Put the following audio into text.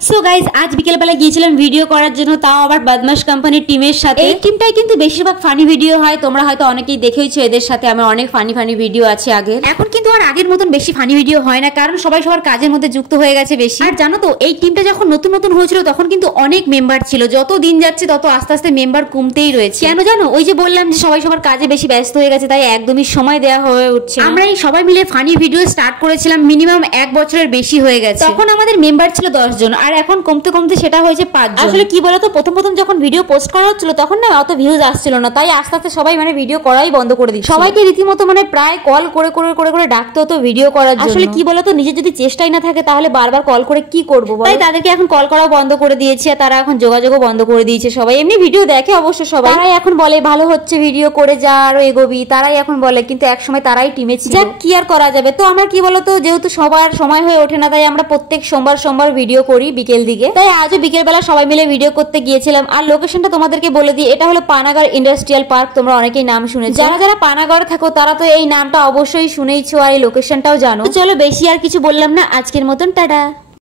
So guys আজ বিকেলবেলা গিয়েছিলাম ভিডিও করার জন্য, তাও আবার বদমাশ কোম্পানির টিমের সাথে। এই টিমটাই কিন্তু বেশিরভাগ ফানি ভিডিও হয়, তোমরা হয়তো অনেকেই দেখেইছো এদের সাথে। আমার অনেক ফানি ভিডিও আছে আগের। এখন কিন্তু আর আগের মতন বেশি ফানি ভিডিও হয় না, কারণ সবাই সবার কাজের মধ্যে যুক্ত হয়ে গেছে বেশি। আর জানো তো, এই টিমটা যখন নতুন নতুন হয়েছিল তখন কিন্তু অনেক মেম্বার ছিল। যত দিন যাচ্ছে তত আস্তে আস্তে মেম্বার কমতেই রয়েছে। কেন জানো? ওই যে বললাম যে সবাই সবার কাজে বেশি ব্যস্ত হয়ে গেছে, তাই একদমই সময় দেওয়া হয়ে উঠছে। আমরা এই সবাই মিলে ফানি ভিডিও স্টার্ট করেছিলাম মিনিমাম 1 বছরের বেশি হয়ে গেছে। তখন আমাদের মেম্বার ছিল 10 জন, আর এখন কমতে কমতে সেটা হয়েছে 5 জন। আসলে কি বলতো, প্রথম যখন ভিডিও পোস্ট করা হচ্ছিল তখন না অত ভিউজ আসছিল না, তাই আস্তে আস্তে সবাই মানে ভিডিও করাই বন্ধ করে দিচ্ছে। সবাইকে রীতিমতো মানে প্রায় কল করে করে করে করে ডাকতে হতো ভিডিও করার জন্য। আসলে কি বলতো, নিজে যদি চেষ্টাই না থাকে তাহলে বারবার কল করে কি করবো, তাই তাদেরকে এখন কল করাও বন্ধ করে দিয়েছে, আর তারা এখন যোগাযোগও বন্ধ করে দিয়েছে। সবাই এমনি ভিডিও দেখে অবশ্য, সবাই তারাই এখন বলে ভালো হচ্ছে ভিডিও করে যা আরো এগোবি, তারাই এখন বলে, কিন্তু একসময় তারাই টিমে ছিল। যাক, কি আর করা যাবে। তো আমরা কি বলতো, যেহেতু সবার সময় হয়ে ওঠে না, তাই আমরা প্রত্যেক সোমবার ভিডিও করি বিকেল দিকে। তাই আজও বিকেলবেলা সবাই মিলে ভিডিও করতে গিয়েছিলাম। আর লোকেশনটা তোমাদেরকে বলে দিই, এটা হলো পানাগড় ইন্ডাস্ট্রিয়াল পার্ক। তোমরা অনেকেই নাম শুনেছো, যারা যারা পানাগড়ে থাকো তারা তো এই নামটা অবশ্যই শুনেইছো আর এই লোকেশনটাও জানো। চলো বেশি আর কিছু বললাম না, আজকের মতন টাটা।